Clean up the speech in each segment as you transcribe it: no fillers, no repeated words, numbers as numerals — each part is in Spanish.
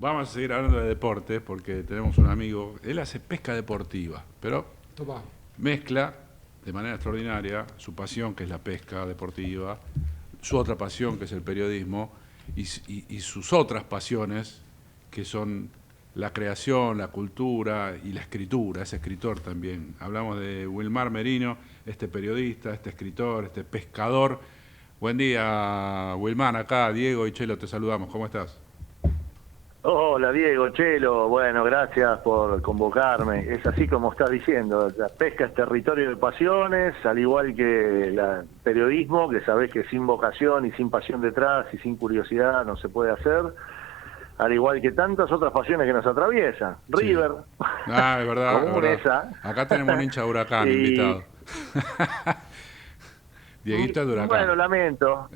Vamos a seguir hablando de deporte porque tenemos un amigo, él hace pesca deportiva, pero Toma. mezcla de manera extraordinaria su pasión, que es la pesca deportiva, su otra pasión, que es el periodismo, y sus otras pasiones, que son la creación, la cultura y la escritura. Es escritor también. Hablamos de Wilmar Merino, este periodista, este escritor, este pescador. Buen día, Wilmar. Acá Diego y Chelo te saludamos. ¿Cómo estás? Hola Diego, Chelo, bueno, gracias por convocarme. Es así como estás diciendo, la pesca es territorio de pasiones, al igual que el periodismo, que sabés que sin vocación y sin pasión detrás y sin curiosidad no se puede hacer, al igual que tantas otras pasiones que nos atraviesan. Sí. River, Ah, es verdad, es común verdad. esa. Acá tenemos un hincha de Huracán Y invitado. Dieguito es de Huracán. bueno, lamento.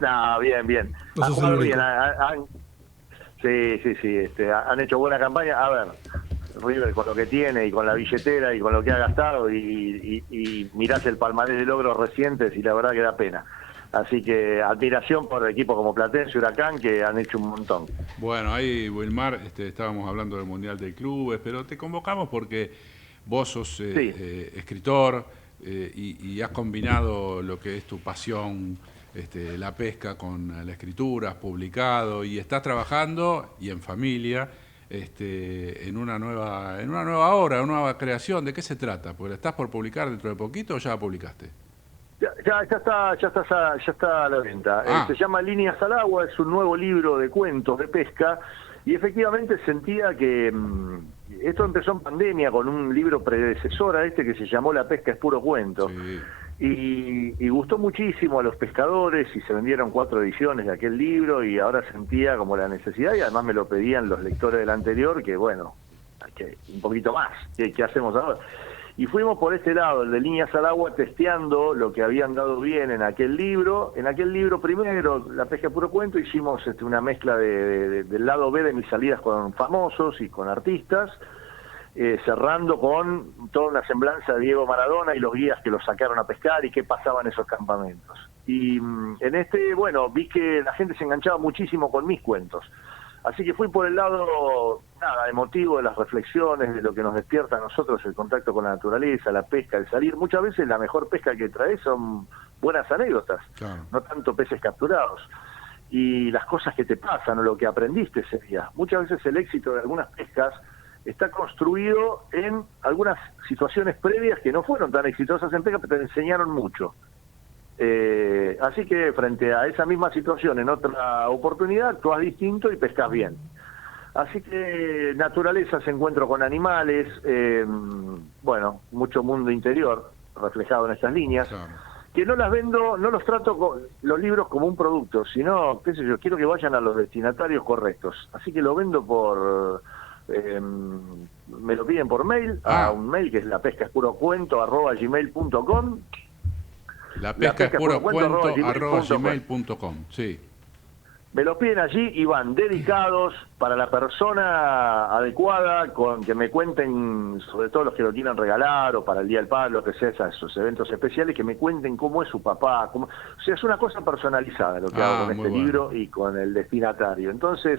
No, bien, bien. No Han sos el jugado único. bien, sí, han hecho buena campaña. A ver, River con lo que tiene y con la billetera y con lo que ha gastado y mirás el palmarés de logros recientes y la verdad que da pena. Así que admiración por equipos como Platense y Huracán que han hecho un montón. Bueno, ahí, Wilmar, estábamos hablando del Mundial de Clubes, pero te convocamos porque vos sos Sí, escritor y has combinado lo que es tu pasión, la pesca, con la escritura, has publicado y estás trabajando y en familia en en una nueva obra, una nueva creación. ¿De qué se trata? Porque la estás por publicar dentro de poquito o ya la publicaste. ya está a la venta. Ah, Se llama Líneas al Agua, es un nuevo libro de cuentos de pesca y efectivamente sentía que esto empezó en pandemia con un libro predecesor a este que se llamó La pesca es puro cuento. sí. Y gustó muchísimo a los pescadores y se vendieron 4 ediciones de aquel libro y ahora sentía como la necesidad y además me lo pedían los lectores del anterior que bueno, hay que un poquito más, ¿qué hacemos ahora? Y fuimos por este lado, el de Líneas al Agua, testeando lo que habían dado bien en aquel libro. En aquel libro primero, La pesca es puro cuento, hicimos una mezcla del lado B de mis salidas con famosos y con artistas, cerrando con toda una semblanza de Diego Maradona y los guías que los sacaron a pescar y qué pasaba en esos campamentos. Y en bueno, vi que la gente se enganchaba muchísimo con mis cuentos. Así que fui por el lado, nada, emotivo de las reflexiones, de lo que nos despierta a nosotros el contacto con la naturaleza, la pesca, el salir. Muchas veces la mejor pesca que traes son buenas anécdotas, Claro. no tanto peces capturados. Y las cosas que te pasan o lo que aprendiste ese día. Muchas veces el éxito de algunas pescas está construido en algunas situaciones previas que no fueron tan exitosas en pesca, pero te enseñaron mucho. Así que frente a esa misma situación en otra oportunidad actúas distinto y pescas bien. Así que naturaleza, se encuentro con animales, bueno, mucho mundo interior reflejado en estas líneas, Claro. que no las vendo, no los trato con los libros como un producto, sino, qué sé yo, quiero que vayan a los destinatarios correctos. Así que lo vendo por... me lo piden por mail, a un mail que es lapescaespurocuento@gmail.com. La pesca es puro cuento gmail.com. @gmail.com. Sí. Me los piden allí y van dedicados para la persona adecuada, con que me cuenten, sobre todo los que lo quieran regalar o para el Día del Padre, lo que sea, esos eventos especiales, que me cuenten cómo es su papá. O sea, es una cosa personalizada lo que hago con Muy este bueno. libro y con el destinatario. Entonces,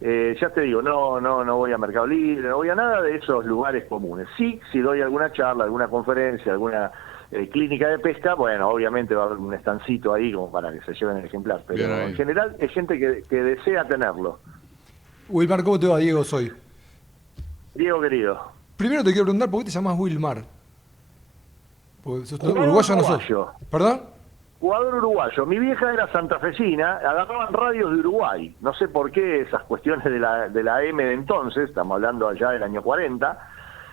ya te digo, no voy a Mercado Libre, no voy a nada de esos lugares comunes. Sí, si doy alguna charla, alguna conferencia, alguna clínica de pesca, bueno, obviamente va a haber un estancito ahí como para que se lleven el ejemplar, pero Bien ahí. en general es gente que desea tenerlo. Wilmar, ¿cómo te va, Diego? Soy. Diego querido, Primero te quiero preguntar por qué te llamás Wilmar. Porque Jugador uruguayo no sos. uruguayo. ¿Perdón? Jugador uruguayo. Mi vieja era santafesina, agarraban radios de Uruguay. No sé por qué esas cuestiones de la M de entonces, estamos hablando allá del año 40,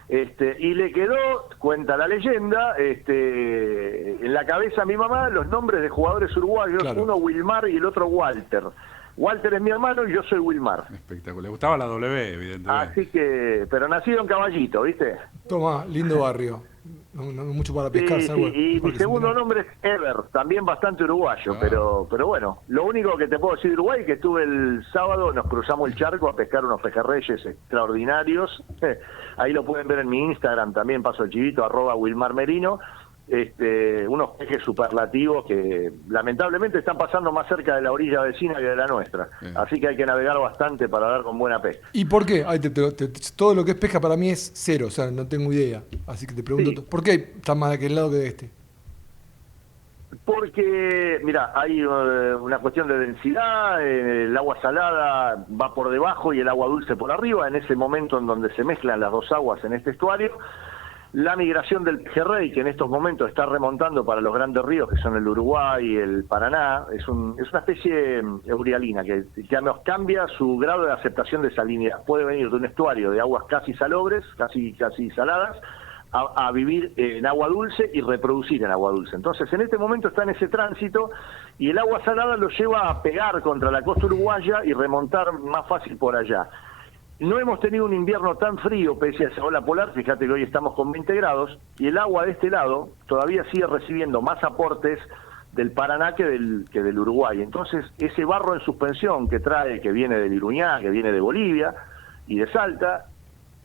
y le quedó, cuenta la leyenda, en la cabeza a mi mamá los nombres de jugadores uruguayos, Claro. uno Wilmar y el otro Walter. Walter es mi hermano y yo soy Wilmar. Espectacular. Le gustaba la W, evidentemente. Así que, pero nacido en Caballito, ¿viste? Toma, lindo barrio. No mucho para pescar, Sí, ¿sabes? y mi segundo nombre es Ever, también bastante uruguayo, Ah. pero bueno, lo único que te puedo decir de Uruguay es que estuve el sábado, nos cruzamos el charco a pescar unos pejerreyes extraordinarios, ahí lo pueden ver en mi Instagram, también paso el chivito, @Wilmar Merino, unos peces superlativos que lamentablemente están pasando más cerca de la orilla vecina que de la nuestra. Así que hay que navegar bastante para dar con buena pesca. ¿Y por qué? Ay, todo lo que es pesca para mí es cero, o sea, no tengo idea. Así que te pregunto, Sí. ¿por qué está más de aquel lado que de este? Porque, mira, hay una cuestión de densidad, el agua salada va por debajo y el agua dulce por arriba, en ese momento en donde se mezclan las dos aguas en este estuario. La migración del pejerrey, que en estos momentos está remontando para los grandes ríos, que son el Uruguay y el Paraná, es una especie eurialina, que cambia su grado de aceptación de salinidad. Puede venir de un estuario de aguas casi salobres, casi saladas, a vivir en agua dulce y reproducir en agua dulce. Entonces, en este momento está en ese tránsito y el agua salada lo lleva a pegar contra la costa uruguaya y remontar más fácil por allá. No hemos tenido un invierno tan frío pese a esa ola polar, fíjate que hoy estamos con 20 grados, y el agua de este lado todavía sigue recibiendo más aportes del Paraná que del Uruguay. Entonces, ese barro en suspensión que viene del Iruñá, que viene de Bolivia y de Salta,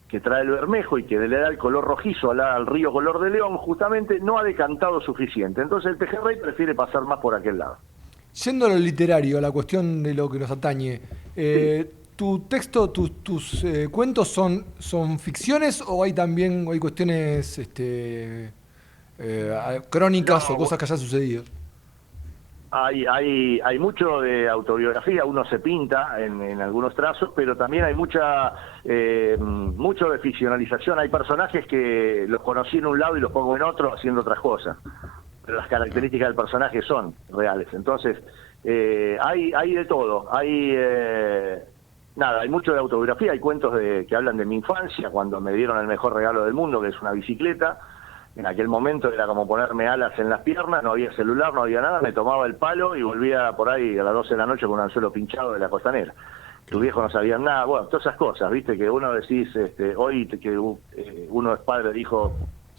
que trae el Bermejo y que le da el color rojizo al río Color de León, justamente no ha decantado suficiente. Entonces el pejerrey prefiere pasar más por aquel lado. Yendo a lo literario, a la cuestión de lo que nos atañe, ¿tu texto, tus cuentos son ficciones o hay también cuestiones crónicas o cosas que hayan sucedido? Hay mucho de autobiografía, uno se pinta en algunos trazos, pero también hay mucho de ficcionalización. Hay personajes que los conocí en un lado y los pongo en otro haciendo otras cosas, pero las características del personaje son reales. Entonces, hay de todo. Hay mucho de autobiografía, hay cuentos que hablan de mi infancia, cuando me dieron el mejor regalo del mundo, que es una bicicleta. En aquel momento era como ponerme alas en las piernas, no había celular, no había nada, me tomaba el palo y volvía por ahí a las 12 de la noche con un anzuelo pinchado de la costanera. Tus viejos no sabían nada, bueno, todas esas cosas, viste, que uno decís, hoy que uno es padre de hijo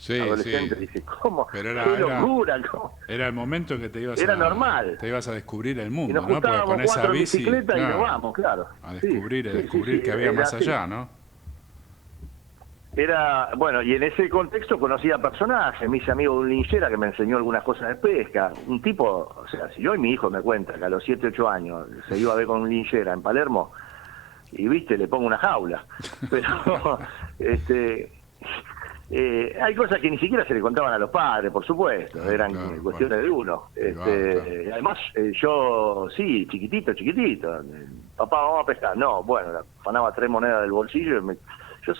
adolescente, dice, ¿cómo? Pero ¡Qué locura! ¿Cómo? Era el momento que Era normal. te ibas a descubrir el mundo, Y nos ¿no? Porque juntábamos con esa 4 en bici, bicicleta y claro, nos vamos, claro. a descubrir Sí, que había era más así. allá, ¿no? Bueno, y en ese contexto conocía personajes, me hice amigo de un linchera que me enseñó algunas cosas de pesca, un tipo, o sea, si hoy mi hijo me cuenta que a los 7, 8 años se iba a ver con un linchera en Palermo, y viste, le pongo una jaula, pero hay cosas que ni siquiera se le contaban a los padres, por supuesto, eran cuestiones de uno. Además, yo, sí, chiquitito, papá, vamos a pescar, no, bueno, afanaba 3 monedas del bolsillo y yo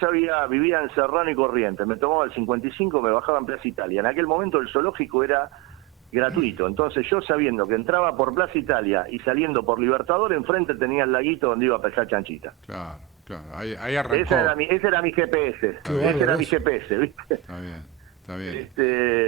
vivía en Serrano y Corrientes, me tomaba el 55, me bajaba en Plaza Italia. En aquel momento el zoológico era gratuito, entonces yo sabiendo que entraba por Plaza Italia y saliendo por Libertador, enfrente tenía el laguito donde iba a pescar chanchita. Claro, ahí arrancó. Ese era mi GPS, ese era mi GPS, ¿viste? Está bien.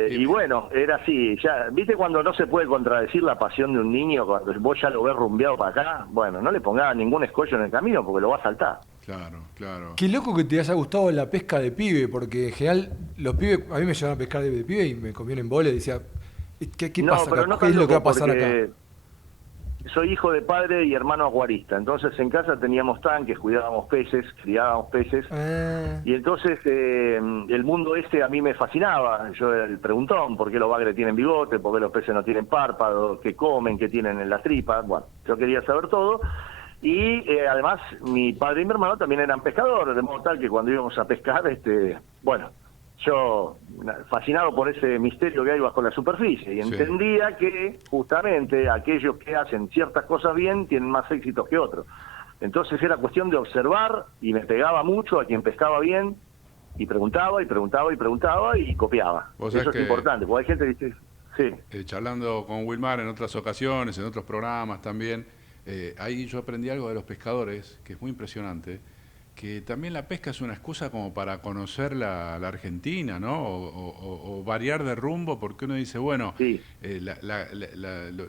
Y bueno, era así, ya, ¿viste cuando no se puede contradecir la pasión de un niño? Cuando vos ya lo ves rumbeado para acá, bueno, no le pongas ningún escollo en el camino porque lo va a saltar. Claro. Qué loco que te haya gustado la pesca de pibe, porque en general los pibes, a mí me llevaban a pescar de pibe y me comían en bola y decía, ¿qué pasa acá? No, ¿Qué es lo que va a pasar acá? Soy hijo de padre y hermano acuarista, entonces en casa teníamos tanques, cuidábamos peces, criábamos peces, y entonces el mundo a mí me fascinaba. Yo era el preguntón, ¿por qué los bagres tienen bigote? ¿Por qué los peces no tienen párpados? ¿Qué comen? ¿Qué tienen en las tripas? Bueno, yo quería saber todo. Y además mi padre y mi hermano también eran pescadores, de modo tal que cuando íbamos a pescar, yo fascinado por ese misterio que hay bajo la superficie y entendía que justamente aquellos que hacen ciertas cosas bien tienen más éxitos que otros. Entonces era cuestión de observar y me pegaba mucho a quien pescaba bien y preguntaba y copiaba. Eso es importante, porque hay gente que dice, sí. Charlando con Wilmar en otras ocasiones, en otros programas también, ahí yo aprendí algo de los pescadores, que es muy impresionante, que también la pesca es una excusa como para conocer la Argentina, ¿no? O variar de rumbo, porque uno dice, bueno,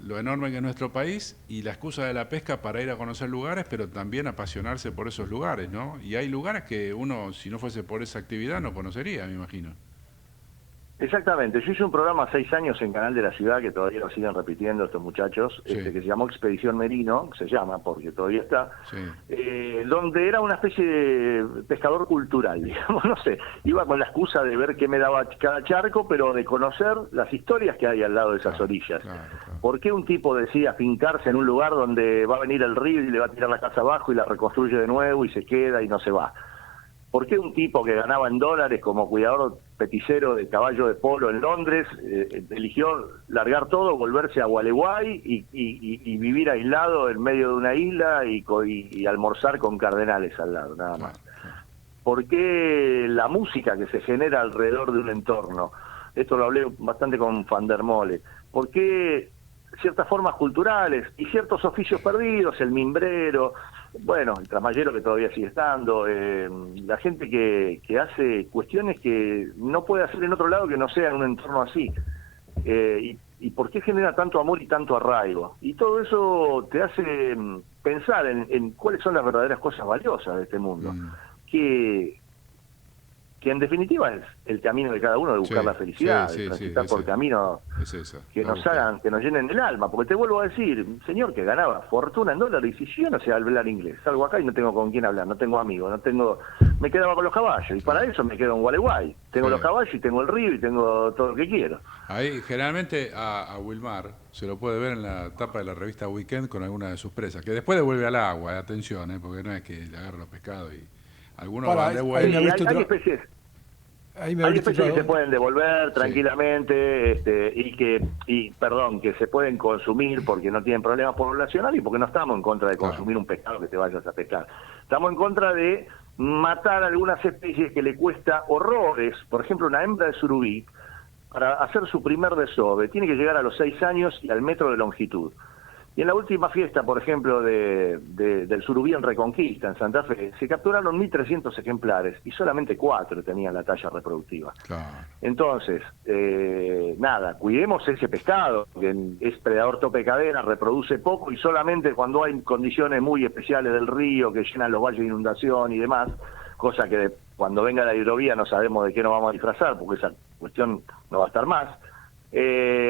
lo enorme que es nuestro país y la excusa de la pesca para ir a conocer lugares, pero también apasionarse por esos lugares, ¿no? Y hay lugares que uno, si no fuese por esa actividad, no conocería, me imagino. Exactamente, yo hice un programa 6 años en Canal de la Ciudad, que todavía lo siguen repitiendo estos muchachos, Sí. que se llamó Expedición Merino, se llama porque todavía está, Sí. donde era una especie de pescador cultural, digamos, no sé, iba con la excusa de ver qué me daba cada charco, pero de conocer las historias que hay al lado de esas orillas. Claro. ¿Por qué un tipo decía fincarse en un lugar donde va a venir el río y le va a tirar la casa abajo y la reconstruye de nuevo y se queda y no se va? ¿Por qué un tipo que ganaba en dólares como cuidador peticero de caballo de polo en Londres eligió largar todo, volverse a Gualeguay y vivir aislado en medio de una isla y almorzar con cardenales al lado, nada más? ¿Por qué la música que se genera alrededor de un entorno? Esto lo hablé bastante con Van der Mole. ¿Por qué ciertas formas culturales y ciertos oficios perdidos, el mimbrero, bueno, el trasmayero que todavía sigue estando, la gente que hace cuestiones que no puede hacer en otro lado que no sea en un entorno así? ¿Y por qué genera tanto amor y tanto arraigo? Y todo eso te hace pensar en cuáles son las verdaderas cosas valiosas de este mundo. Que en definitiva es el camino de cada uno de buscar la felicidad, de transitar por caminos que nos hagan, que nos llenen el alma. Porque te vuelvo a decir, señor que ganaba fortuna en dólares, y si yo no sé hablar inglés, salgo acá y no tengo con quién hablar, no tengo amigos, me quedaba con los caballos, y para eso me quedo en Gualeguay. Tengo los caballos y tengo el río y tengo todo lo que quiero. Ahí generalmente a Wilmar se lo puede ver en la tapa de la revista Weekend con alguna de sus presas, que después devuelve al agua, atención, porque no es que le agarra los pescados y algunos van de vuelta. Hay especies. Hay especies que se pueden devolver tranquilamente, que se pueden consumir porque no tienen problemas poblacionales y porque no estamos en contra de consumir un pescado que te vayas a pescar. Estamos en contra de matar algunas especies que le cuesta horrores. Por ejemplo, una hembra de surubí, para hacer su primer desove, tiene que llegar a los 6 años y al metro de longitud. Y en la última fiesta, por ejemplo, del surubí en Reconquista, en Santa Fe, se capturaron 1.300 ejemplares y solamente 4 tenían la talla reproductiva. Claro. Entonces, cuidemos ese pescado, que es predador tope cadena, reproduce poco y solamente cuando hay condiciones muy especiales del río que llenan los valles de inundación y demás, cosa que cuando venga la hidrovía no sabemos de qué nos vamos a disfrazar, porque esa cuestión no va a estar más.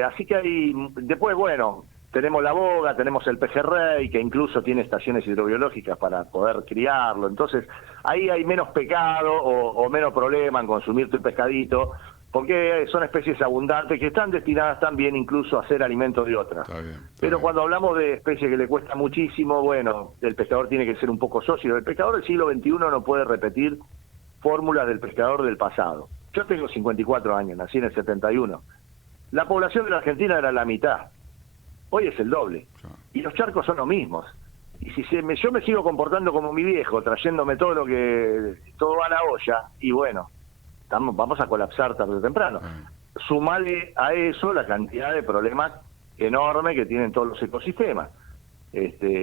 Así que después, bueno, tenemos la boga, tenemos el pejerrey, que incluso tiene estaciones hidrobiológicas para poder criarlo. Entonces, ahí hay menos pecado o menos problema en consumir tu pescadito, porque son especies abundantes que están destinadas también incluso a ser alimento de otras. Pero cuando hablamos de especies que le cuesta muchísimo, bueno, el pescador tiene que ser un poco socio. El pescador del siglo XXI no puede repetir fórmulas del pescador del pasado. Yo tengo 54 años, nací en el 71. La población de la Argentina era la mitad. Hoy es el doble. Y los charcos son los mismos. Y si yo me sigo comportando como mi viejo, trayéndome todo va a la olla, y bueno, vamos a colapsar tarde o temprano. Sumale a eso la cantidad de problemas enormes que tienen todos los ecosistemas.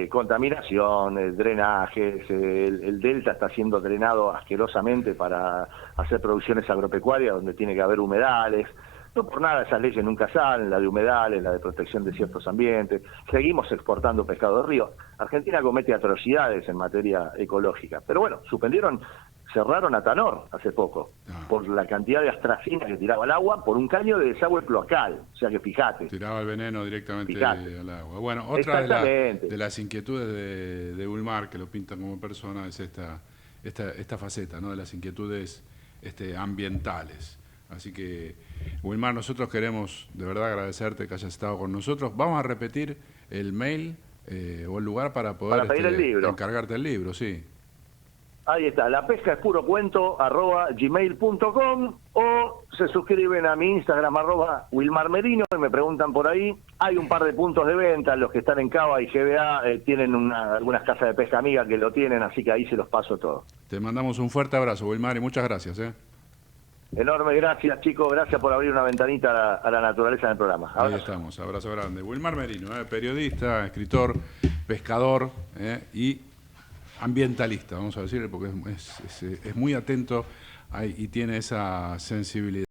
Contaminación, drenajes, el delta está siendo drenado asquerosamente para hacer producciones agropecuarias donde tiene que haber humedales. No por nada esas leyes nunca salen, la de humedales, la de protección de ciertos ambientes. Seguimos exportando pescado de río. Argentina comete atrocidades en materia ecológica. Pero bueno, cerraron a Tanor hace poco, por la cantidad de astracina que tiraba al agua por un caño de desagüe cloacal. O sea que fíjate. Tiraba el veneno directamente al agua. Bueno, otra de las inquietudes de Wilmar, que lo pintan como persona, es esta faceta, ¿no?, de las inquietudes ambientales. Así que, Wilmar, nosotros queremos de verdad agradecerte que hayas estado con nosotros. Vamos a repetir el mail o el lugar para poder pedir el libro. Encargarte el libro, sí. Ahí está, lapescaespurocuento@gmail.com, o se suscriben a mi Instagram @WilmarMerino y me preguntan por ahí. Hay un par de puntos de venta, los que están en Cava y GBA tienen algunas casas de pesca amigas que lo tienen, así que ahí se los paso todo. Te mandamos un fuerte abrazo, Wilmar, y muchas gracias. Enorme gracias, chicos, gracias por abrir una ventanita a la naturaleza en el programa. Ahí estamos, abrazo grande. Wilmar Merino, periodista, escritor, pescador y ambientalista, vamos a decirle, porque es muy atento y tiene esa sensibilidad.